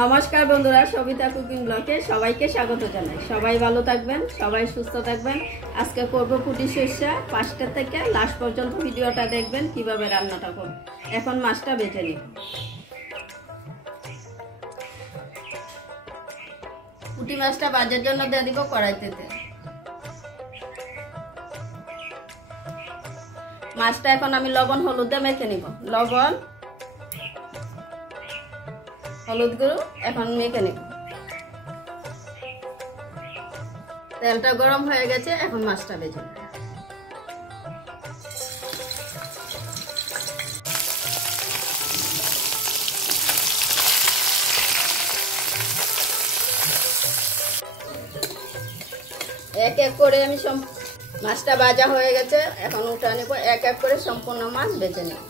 নমস্কার বন্ধুরা, সবিতা কুকিং ব্লগে সবাইকে স্বাগত জানাই। সবাই ভালো থাকবেন, সবাই সুস্থ থাকবেন। আজকে করব পুঁটি সরষা। 5টা থেকে লাস্ট পর্যন্ত ভিডিওটা দেখবেন কিভাবে রান্নাটা করব। এখন মাছটা বেটে নিই। পুঁটি মাছটা ভাজার জন্য দিয়ে দিব কড়াইতে তেল। মাছটা এখন আমি লবণ হলুদে মেখে নিব। লবণ হলুদ গুঁড়ো এখন মেখে নেব। তেলটা গরম হয়ে গেছে, এখন মাছটা ভেজে নেব। এক এক করে আমি মাছটা ভাজা হয়ে গেছে, এখন উঠে নেব। এক এক করে সম্পূর্ণ মাছ ভেজে নেব।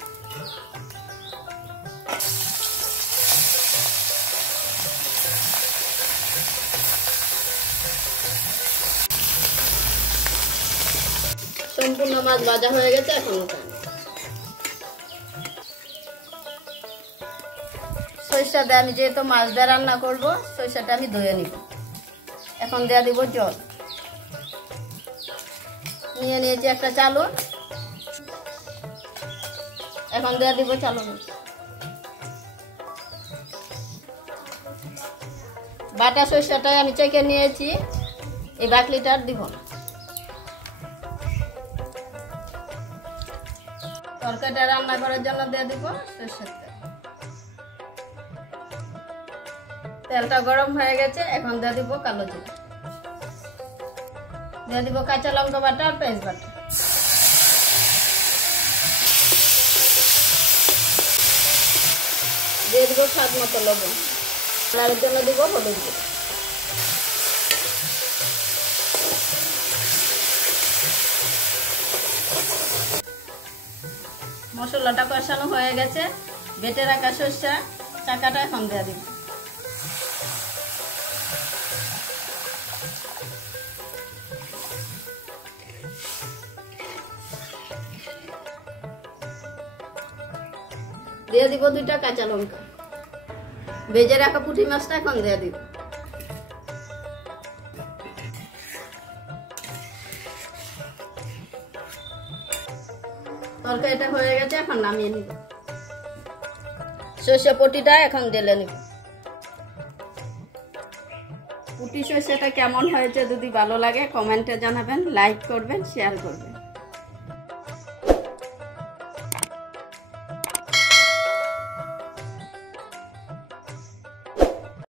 সম্পূর্ণ মাছ ভাজা হয়ে গেছে, এখন উঠে নেব। সরিষাটা আমি যেহেতু মাছ দিয়ে রান্না করবো, সরিষাটা আমি ধুয়ে নিব। এখন দেওয়া দিব জল। নিয়ে নিয়েছি একটা চালন, এখন দেওয়া দিব চালন। বাটা সরিষাটাই আমি চেকে নিয়েছি, এই বাকলিটা দিব না। তরকারিটা রান্না করার জন্য দিয়ে দিব সরষের তেল। তেলটা গরম হয়ে গেছে, এখন দিয়ে দিব কালো জিরা, দিয়ে দিব কাঁচা লঙ্কা বাটা আর পেঁয়াজ বাটা। দিয়ে দিব স্বাদ মতো লবণ। কালারের জন্য দিব হলুদ গুঁড়ো। মশলাটা কষানো হয়ে গেছে, বেটে রাখা সরষা চাকাটা এখন দিয়ে দিব। দিয়ে দিব 2টা কাঁচা লঙ্কা। ভেজে রাখা পুঁটি মাছটা এখন দিয়ে দিব। তরকারিটা হয়ে গেছে, এখন নামিয়ে নিব। সরষে পুঁটিটা এখন ঢেলে নিব। পুঁটি সরষেটা কেমন হয়েছে যদি ভালো লাগে কমেন্টে জানাবেন, লাইক করবেন, শেয়ার করবেন।